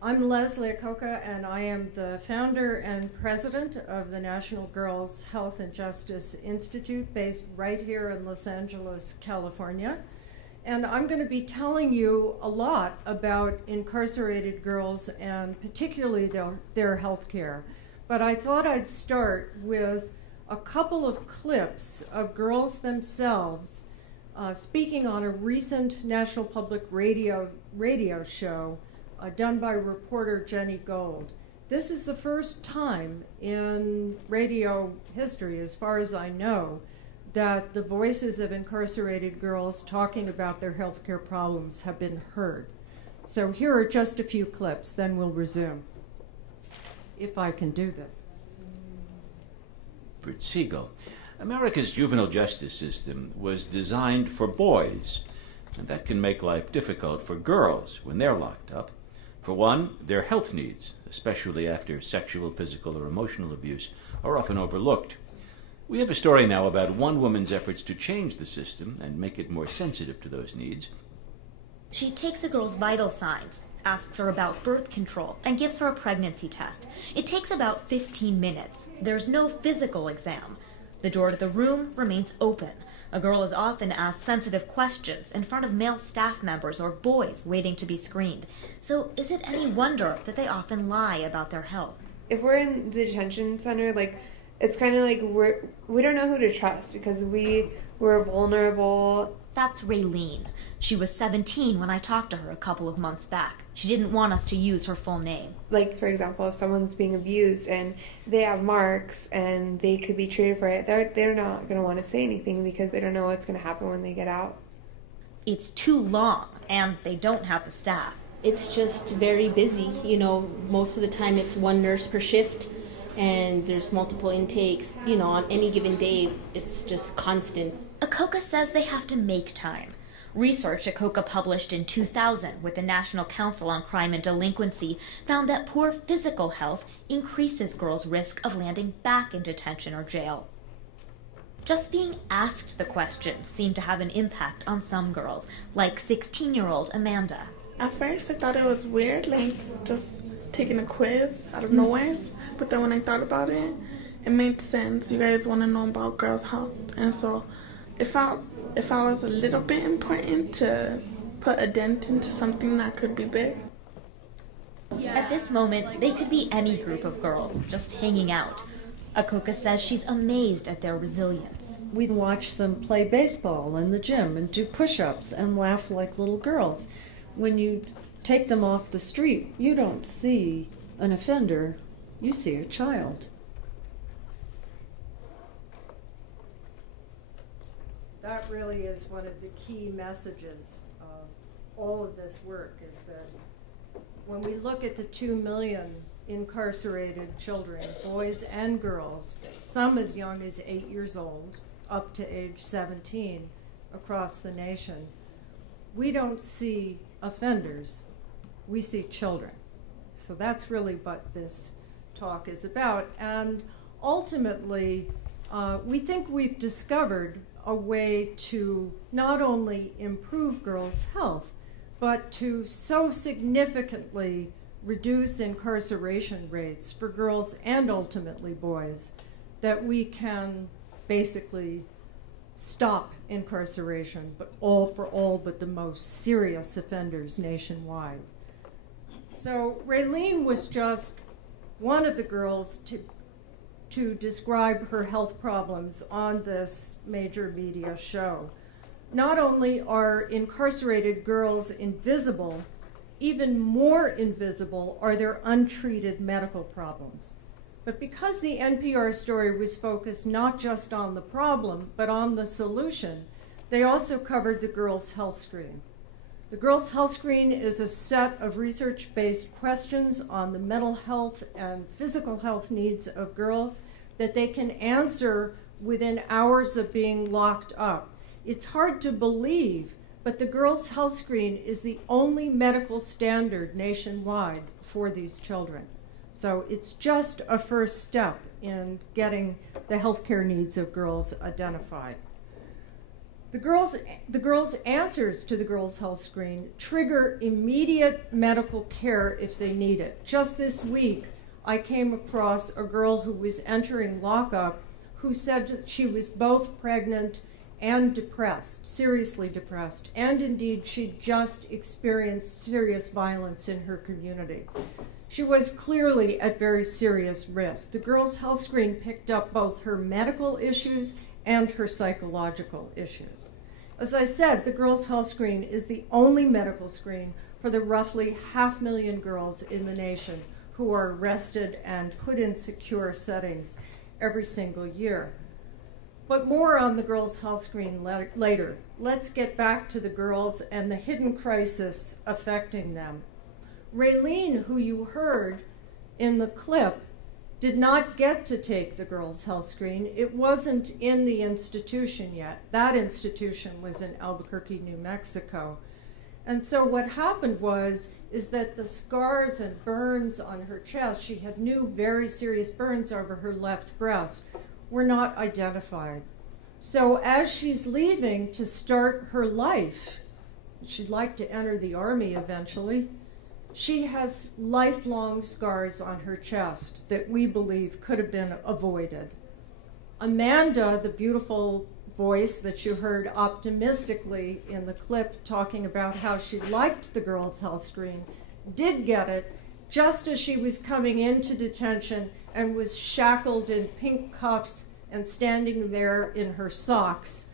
I'm Leslie Acoca, and I am the founder and president of the National Girls Health and Justice Institute, based right here in Los Angeles, California. And I'm going to be telling you a lot about incarcerated girls and particularly their health care. But I thought I'd start with a couple of clips of girls themselves speaking on a recent National Public Radio show done by reporter Jenny Gold. This is the first time in radio history, as far as I know, that the voices of incarcerated girls talking about their healthcare problems have been heard. So here are just a few clips, then we'll resume, if I can do this. Britt Siegel. America's juvenile justice system was designed for boys, and that can make life difficult for girls when they're locked up. For one, their health needs, especially after sexual, physical, or emotional abuse, are often overlooked. We have a story now about one woman's efforts to change the system and make it more sensitive to those needs. She takes a girl's vital signs, asks her about birth control, and gives her a pregnancy test. It takes about 15 minutes. There's no physical exam. The door to the room remains open. A girl is often asked sensitive questions in front of male staff members or boys waiting to be screened. So is it any wonder that they often lie about their health? If we're in the detention center, it's kind of like we don't know who to trust because we're vulnerable. That's Raylene. She was 17 when I talked to her a couple of months back. She didn't want us to use her full name. Like, for example, if someone's being abused and they have marks and they could be treated for it, they're not going to want to say anything because they don't know what's going to happen when they get out. It's too long, and they don't have the staff. It's just very busy. Most of the time it's one nurse per shift, and there's multiple intakes. On any given day, it's just constant. Acoca says they have to make time. Research Acoca published in 2000 with the National Council on Crime and Delinquency found that poor physical health increases girls' risk of landing back in detention or jail. Just being asked the question seemed to have an impact on some girls, like 16-year-old Amanda. At first I thought it was weird, just taking a quiz out of nowhere, but then when I thought about it, it made sense. You guys want to know about girls' health, and so if I was a little bit important to put a dent into something that could be big. At this moment, they could be any group of girls just hanging out. Acoca says she's amazed at their resilience. We'd watch them play baseball in the gym and do push-ups and laugh like little girls. When you take them off the street, you don't see an offender, you see a child. That really is one of the key messages of all of this work, is that when we look at the 2 million incarcerated children, boys and girls, some as young as 8 years old, up to age 17 across the nation, we don't see offenders, we see children. So that's really what this talk is about. And ultimately, we think we've discovered a way to not only improve girls' health, but to so significantly reduce incarceration rates for girls and ultimately boys that we can basically stop incarceration, but for all but the most serious offenders nationwide. So Raylene was just one of the girls to describe her health problems on this major media show. Not only are incarcerated girls invisible, even more invisible are their untreated medical problems. But because the NPR story was focused not just on the problem, but on the solution, they also covered the Girls' Health Screen. The Girls' Health Screen is a set of research-based questions on the mental health and physical health needs of girls that they can answer within hours of being locked up. It's hard to believe, but the Girls' Health Screen is the only medical standard nationwide for these children. So it's just a first step in getting the healthcare needs of girls identified. The girls' answers to the girls' health screen trigger immediate medical care if they need it. Just this week, I came across a girl who was entering lockup who said that she was both pregnant and depressed, seriously depressed, and indeed she'd just experienced serious violence in her community. She was clearly at very serious risk. The girls' health screen picked up both her medical issues and her psychological issues. As I said, the girls' health screen is the only medical screen for the roughly 500,000 girls in the nation who are arrested and put in secure settings every single year. But more on the girls' health screen later. Let's get back to the girls and the hidden crisis affecting them. Raylene, who you heard in the clip, did not get to take the girls' health screen. It wasn't in the institution yet. That institution was in Albuquerque, New Mexico. And so what happened is that the scars and burns on her chest, she had new very serious burns over her left breast, were not identified. So as she's leaving to start her life, she'd like to enter the Army eventually, she has lifelong scars on her chest that we believe could have been avoided. Amanda, the beautiful voice that you heard optimistically in the clip talking about how she liked the girls' health screen, did get it just as she was coming into detention and was shackled in pink cuffs and standing there in her socks.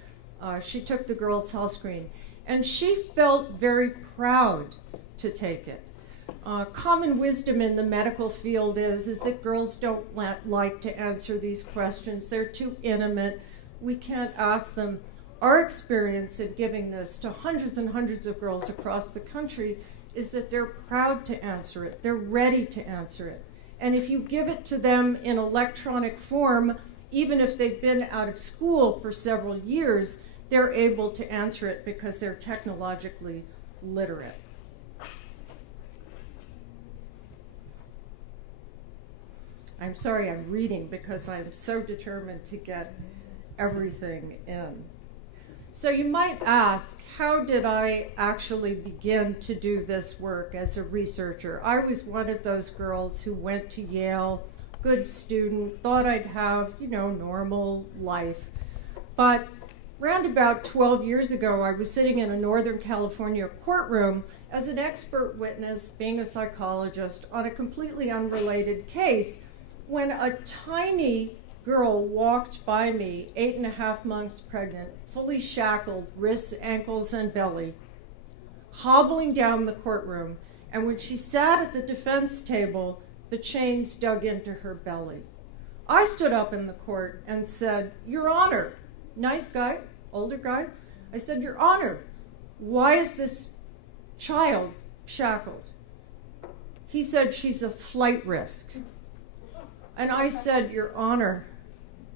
She took the girls' health screen, and she felt very proud to take it. Common wisdom in the medical field is that girls don't like to answer these questions. They're too intimate. We can't ask them. Our experience in giving this to hundreds and hundreds of girls across the country is that they're proud to answer it. They're ready to answer it. And if you give it to them in electronic form, even if they've been out of school for several years, they're able to answer it because they're technologically literate. I'm sorry I'm reading because I'm so determined to get everything in. So you might ask, how did I actually begin to do this work as a researcher? I was one of those girls who went to Yale, good student, thought I'd have, normal life. But round about 12 years ago, I was sitting in a Northern California courtroom as an expert witness, being a psychologist, on a completely unrelated case when a tiny girl walked by me, 8.5 months pregnant, fully shackled, wrists, ankles, and belly, hobbling down the courtroom. And when she sat at the defense table, the chains dug into her belly. I stood up in the court and said, "Your Honor," nice guy, older guy, I said, "Your Honor, why is this child shackled?" He said, "She's a flight risk." And I said, "Your Honor,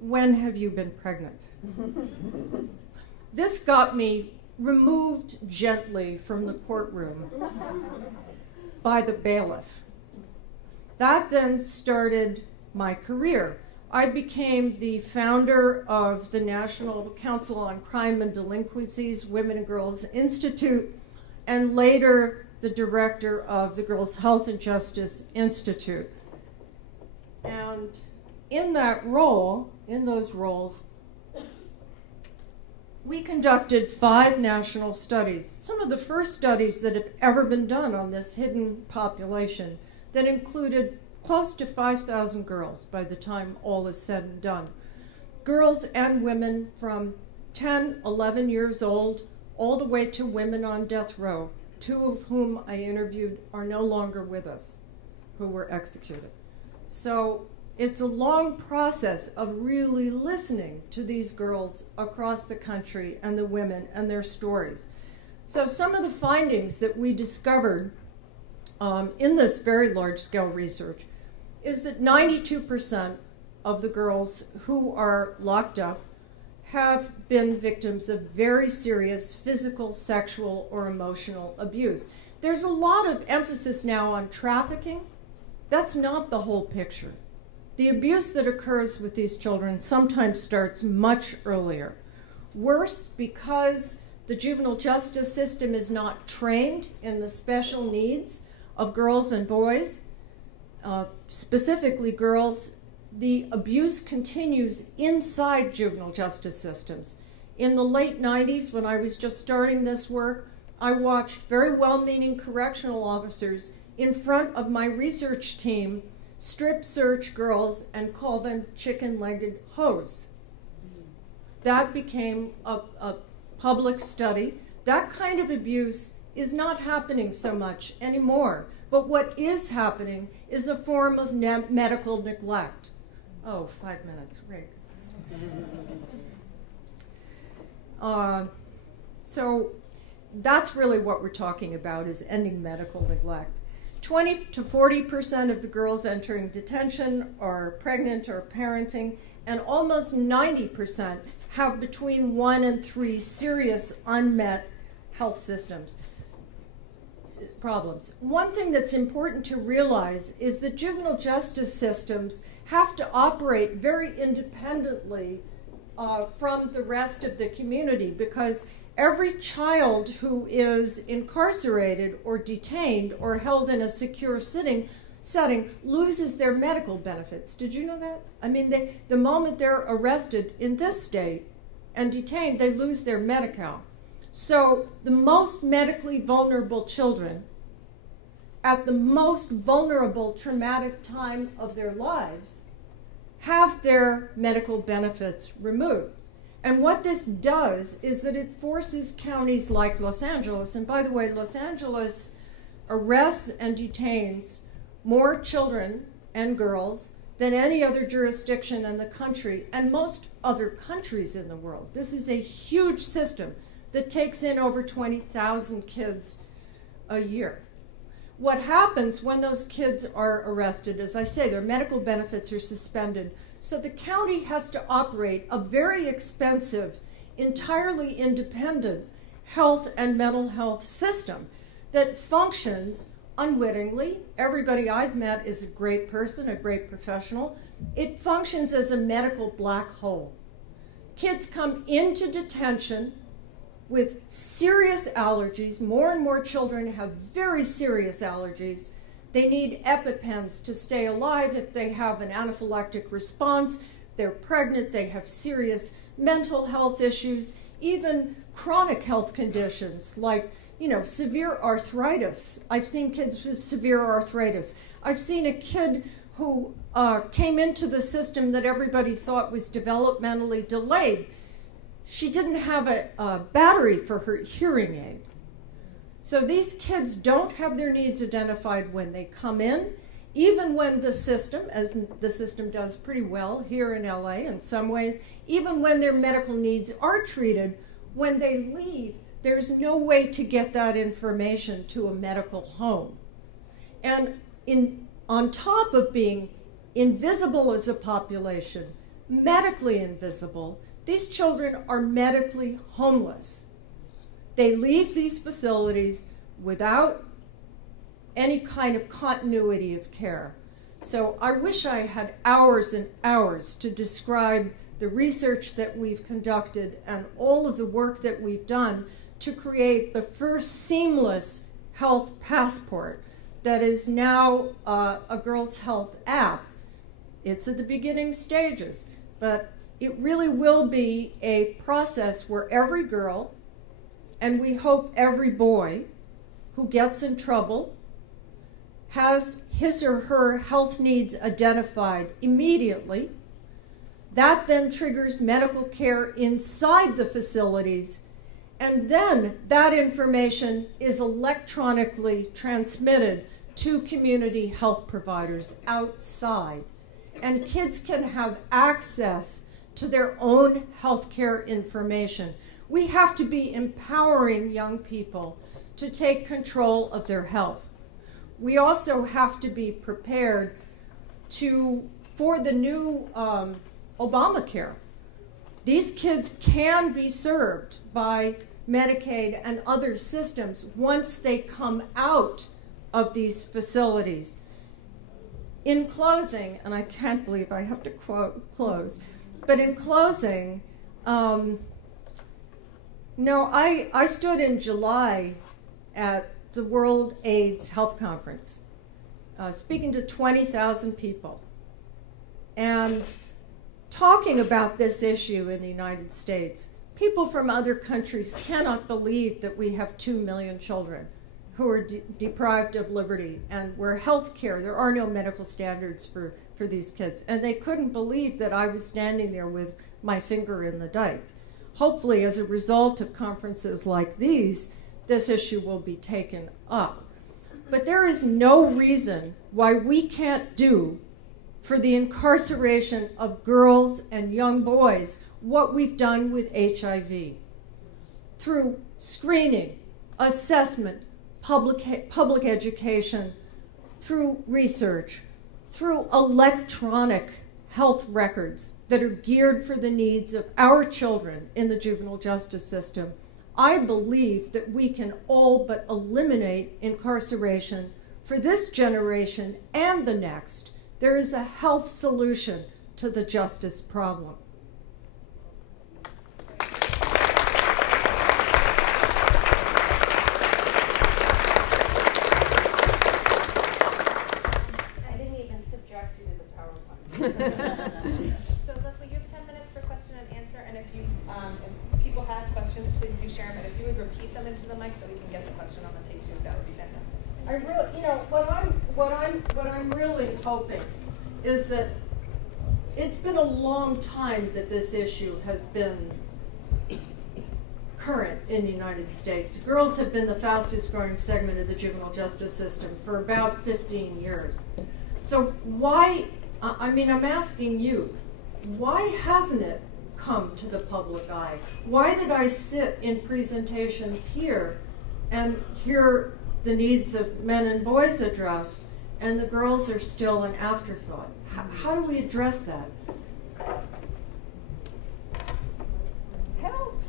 when have you been pregnant?" This got me removed gently from the courtroom by the bailiff. That then started my career. I became the founder of the National Council on Crime and Delinquency's Women and Girls Institute, and later the director of the Girls Health and Justice Institute. And in those roles, we conducted 5 national studies, some of the first studies that have ever been done on this hidden population, that included close to 5,000 girls by the time all is said and done. Girls and women from 10, 11 years old, all the way to women on death row, 2 of whom I interviewed are no longer with us, who were executed. So it's a long process of really listening to these girls across the country and the women and their stories. So some of the findings that we discovered in this very large-scale research is that 92% of the girls who are locked up have been victims of very serious physical, sexual, or emotional abuse. There's a lot of emphasis now on trafficking. That's not the whole picture. The abuse that occurs with these children sometimes starts much earlier. Worse, because the juvenile justice system is not trained in the special needs of girls and boys, specifically girls, the abuse continues inside juvenile justice systems. In the late 90s, when I was just starting this work, I watched very well-meaning correctional officers in front of my research team strip search girls and call them chicken-legged hoes. That became a public study. That kind of abuse is not happening so much anymore. But what is happening is a form of medical neglect. Oh, 5 minutes, great. So that's really what we're talking about, is ending medical neglect. 20 to 40% of the girls entering detention are pregnant or parenting, and almost 90% have between 1 and 3 serious unmet health systems problems. One thing that's important to realize is that juvenile justice systems have to operate very independently from the rest of the community, because every child who is incarcerated or detained or held in a secure setting loses their medical benefits. Did you know that? I mean, the moment they're arrested in this state and detained, they lose their Medi-Cal. So the most medically vulnerable children at the most vulnerable traumatic time of their lives have their medical benefits removed. And what this does is that it forces counties like Los Angeles, and by the way, Los Angeles arrests and detains more children and girls than any other jurisdiction in the country and most other countries in the world. This is a huge system that takes in over 20,000 kids a year. What happens when those kids are arrested, as I say, their medical benefits are suspended. So the county has to operate a very expensive, entirely independent health and mental health system that functions unwittingly. Everybody I've met is a great person, a great professional. It functions as a medical black hole. Kids come into detention with serious allergies. More and more children have very serious allergies. They need EpiPens to stay alive if they have an anaphylactic response. They're pregnant, they have serious mental health issues, even chronic health conditions like, severe arthritis. I've seen kids with severe arthritis. I've seen a kid who came into the system that everybody thought was developmentally delayed. She didn't have a battery for her hearing aid. So these kids don't have their needs identified when they come in, even when the system, as the system does pretty well here in LA in some ways, even when their medical needs are treated, when they leave, there's no way to get that information to a medical home. And on top of being invisible as a population, medically invisible, these children are medically homeless. They leave these facilities without any kind of continuity of care. So I wish I had hours and hours to describe the research that we've conducted and all of the work that we've done to create the first seamless health passport that is now a Girls Health app. It's at the beginning stages, but it really will be a process where every girl, and we hope every boy who gets in trouble, has his or her health needs identified immediately. That then triggers medical care inside the facilities, and then that information is electronically transmitted to community health providers outside. And kids can have access to their own health care information. We have to be empowering young people to take control of their health. We also have to be prepared for the new Obamacare. These kids can be served by Medicaid and other systems once they come out of these facilities. In closing, and I can't believe I have to close, but in closing, No, I stood in July at the World AIDS Health Conference, speaking to 20,000 people, and talking about this issue in the United States. People from other countries cannot believe that we have 2 million children who are deprived of liberty, and where health care, there are no medical standards for these kids. And they couldn't believe that I was standing there with my finger in the dike. Hopefully, as a result of conferences like these, this issue will be taken up. But there is no reason why we can't do for the incarceration of girls and young boys what we've done with HIV. Through screening, assessment, public education, through research, through electronic health records that are geared for the needs of our children in the juvenile justice system, I believe that we can all but eliminate incarceration for this generation and the next. There is a health solution to the justice problem. So Leslie, you have 10 minutes for question and answer, and if people have questions, please do share them. But if you would repeat them into the mic so we can get the question on the tape too, that would be fantastic. I really, what I'm really hoping is that it's been a long time that this issue has been current in the United States. Girls have been the fastest growing segment of the juvenile justice system for about 15 years. So why? I'm asking you, why hasn't it come to the public eye? Why did I sit in presentations here and hear the needs of men and boys addressed, and the girls are still an afterthought? How do we address that? Help!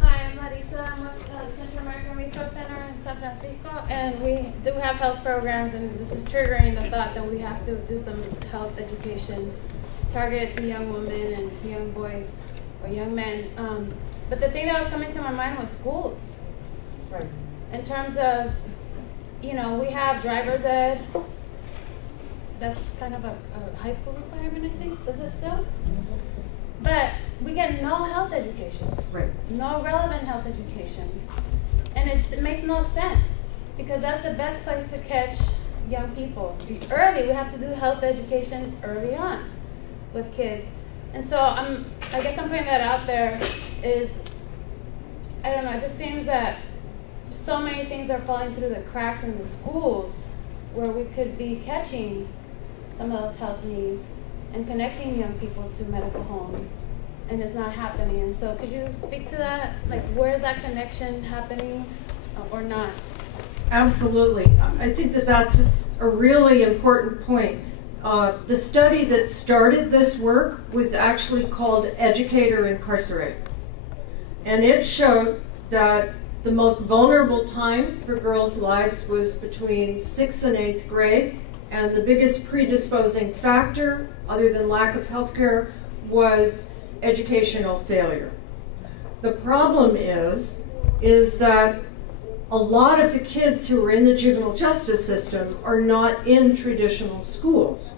Hi, I'm Larissa. I'm with the Central American Resource Center in San Francisco, and we do have health programs, and this is triggering the thought that we have to do some health education targeted to young women and young boys or young men. But the thing that was coming to my mind was schools. Right. In terms of, we have driver's ed. That's kind of a high school requirement, I think. Is it still? But we get no health education. Right. No relevant health education. And it makes no sense, because that's the best place to catch young people. Early, we have to do health education early on with kids. And so I guess I'm putting that out there is, I don't know, it just seems that so many things are falling through the cracks in the schools where we could be catching some of those health needs and connecting young people to medical homes, and it's not happening. And so could you speak to that? Like, where is that connection happening or not? Absolutely. I think that that's a really important point. The study that started this work was actually called Educate or Incarcerate. And it showed that the most vulnerable time for girls' lives was between 6th and 8th grade, and the biggest predisposing factor, other than lack of health care, was educational failure. The problem is that a lot of the kids who are in the juvenile justice system are not in traditional schools.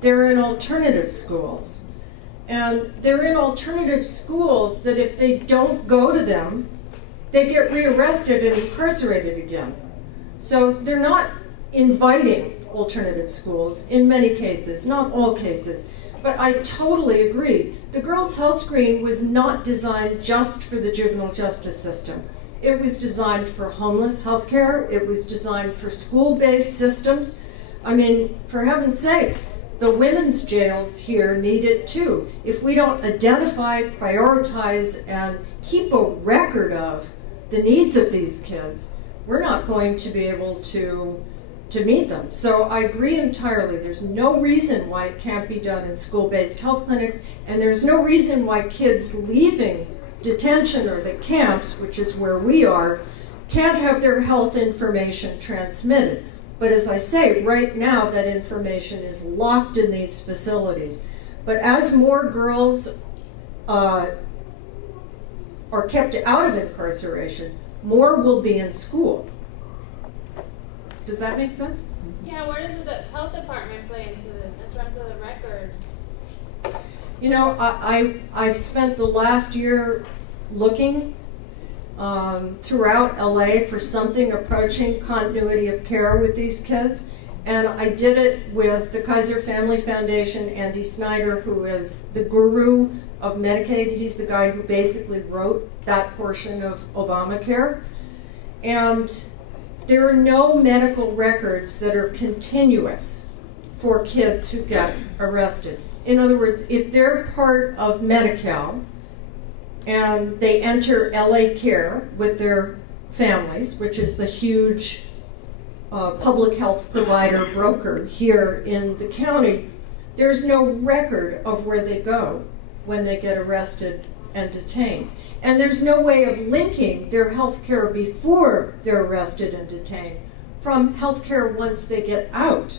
They're in alternative schools. And they're in alternative schools that if they don't go to them, they get rearrested and incarcerated again. So they're not inviting alternative schools in many cases, not all cases. But I totally agree. The Girls' Health Screen was not designed just for the juvenile justice system. It was designed for homeless health care. It was designed for school-based systems. I mean, for heaven's sakes, the women's jails here need it too. If we don't identify, prioritize, and keep a record of the needs of these kids, we're not going to be able to meet them. So I agree entirely. There's no reason why it can't be done in school-based health clinics, and there's no reason why kids leaving detention or the camps, which is where we are, can't have their health information transmitted. But as I say, right now that information is locked in these facilities. But as more girls are kept out of incarceration, more will be in school. Does that make sense? Yeah, where does the health department play into this in terms of the records? You know, I've spent the last year looking throughout LA for something approaching continuity of care with these kids. And I did it with the Kaiser Family Foundation, Andy Snyder, who is the guru of Medicaid. He's the guy who basically wrote that portion of Obamacare. And there are no medical records that are continuous for kids who get arrested. In other words, if they're part of Medi-Cal and they enter LA Care with their families, which is the huge public health provider broker here in the county, there's no record of where they go when they get arrested and detained. And there's no way of linking their health care before they're arrested and detained from health care once they get out.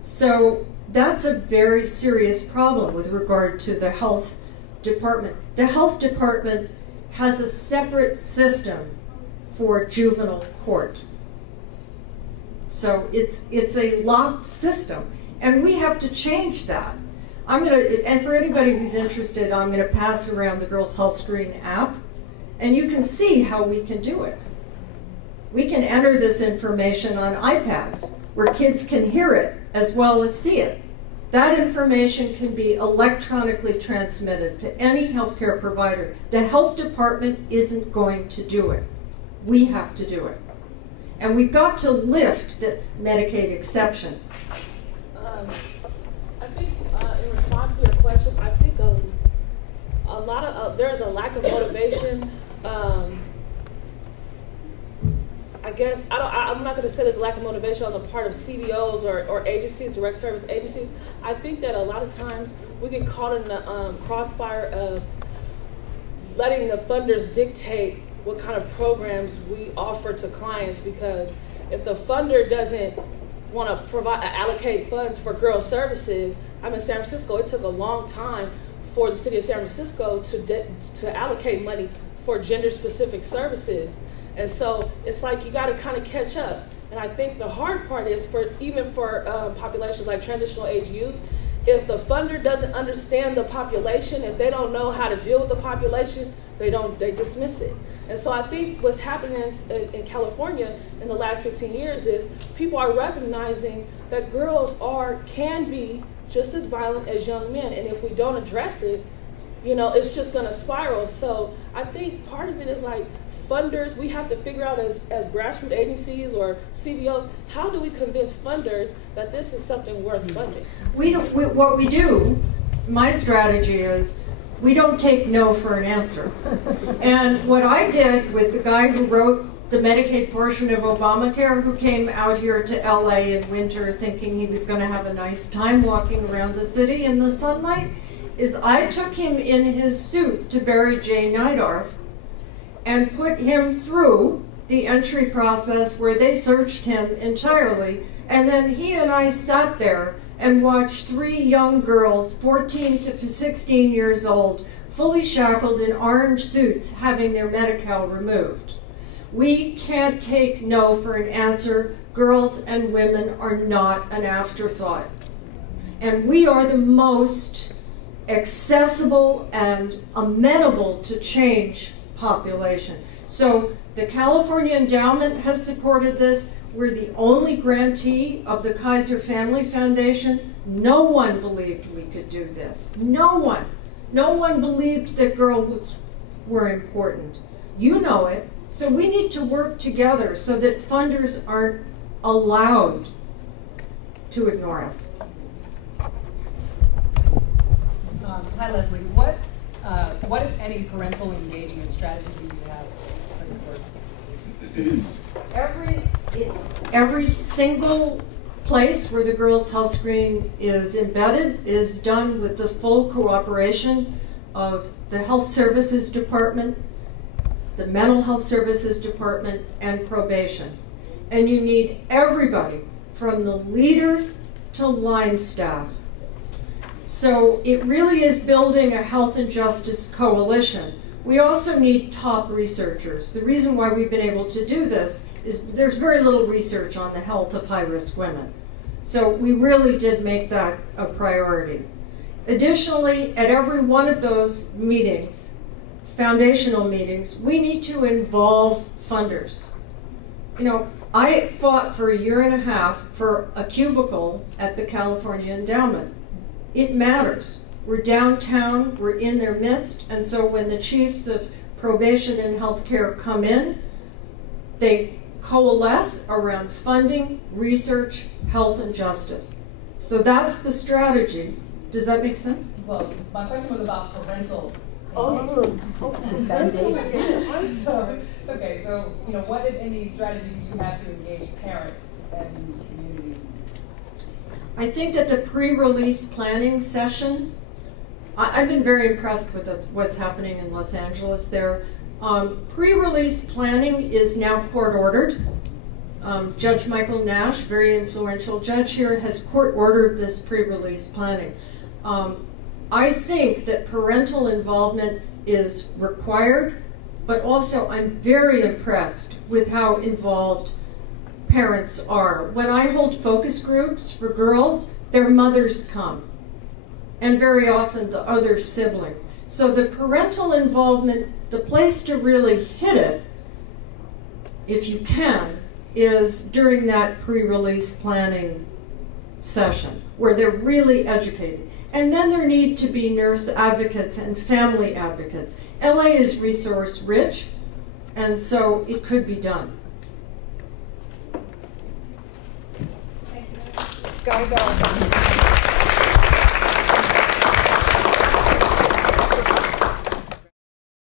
So that's a very serious problem with regard to the health department. The health department has a separate system for juvenile court. So it's a locked system, and we have to change that. And for anybody who's interested, I'm gonna pass around the Girls Health Screen app, and you can see how we can do it. We can enter this information on iPads, where kids can hear it as well as see it. That information can be electronically transmitted to any healthcare provider. The health department isn't going to do it. We have to do it. And we've got to lift the Medicaid exception. I think in response to your question, I think a lot of there is a lack of motivation. I guess I'm not going to say there's a lack of motivation on the part of CDOs or agencies, direct service agencies. I think that a lot of times we get caught in the crossfire of letting the funders dictate what kind of programs we offer to clients, because if the funder doesn't want to allocate funds for girls services, I'm in San Francisco, it took a long time for the city of San Francisco to allocate money for gender specific services. And so it's like you got to kind of catch up. And I think the hard part is even for populations like transitional age youth, if the funder doesn't understand the population, if they don't know how to deal with the population, they dismiss it. And so I think what's happening in California in the last 15 years is people are recognizing that girls can be just as violent as young men. And if we don't address it, it's just going to spiral. So I think part of it is like funders, we have to figure out as grassroots agencies or CBOs, how do we convince funders that this is something worth funding? What we do, my strategy is, we don't take no for an answer. And what I did with the guy who wrote the Medicaid portion of Obamacare, who came out here to LA in winter thinking he was going to have a nice time walking around the city in the sunlight, is I took him in his suit to Barry J. Neidorff and put him through the entry process where they searched him entirely. And then he and I sat there and watched 3 young girls, 14 to 16 years old, fully shackled in orange suits, having their Medi-Cal removed. We can't take no for an answer. Girls and women are not an afterthought. And we are the most accessible and amenable to change population. So the California Endowment has supported this. We're the only grantee of the Kaiser Family Foundation. No one believed we could do this. No one. No one believed that girls were important. You know it. So we need to work together so that funders aren't allowed to ignore us. Hi, Leslie. What, if any, parental engagement strategy do you have for this work? Every single place where the Girls Health Screen is embedded is done with the full cooperation of the Health Services Department, the Mental Health Services Department, and probation. And you need everybody from the leaders to line staff. So it really is building a health and justice coalition. We also need top researchers. The reason why we've been able to do this is there's very little research on the health of high-risk women. So we really did make that a priority. Additionally, at every one of those meetings, foundational meetings, we need to involve funders. You know, I fought for 1.5 years for a cubicle at the California Endowment. It matters. We're downtown, we're in their midst, and so when the chiefs of probation and healthcare come in, they coalesce around funding, research, health, and justice. So that's the strategy. Does that make sense? Well, my question was about parental. Oh, I'm sorry. It's okay. So, you know, what, if any, strategy do you have to engage parents and community? I think that the pre-release planning session, I've been very impressed with what's happening in Los Angeles there. Pre-release planning is now court-ordered. Judge Michael Nash, very influential judge here, has court-ordered this pre-release planning. I think that parental involvement is required, but also I'm very impressed with how involved parents are. When I hold focus groups for girls, their mothers come, and very often the other siblings. So the parental involvement, the place to really hit it, if you can, is during that pre-release planning session, where they're really educated. And then there need to be nurse advocates and family advocates. LA is resource rich, and so it could be done. Thank you. Gotta go.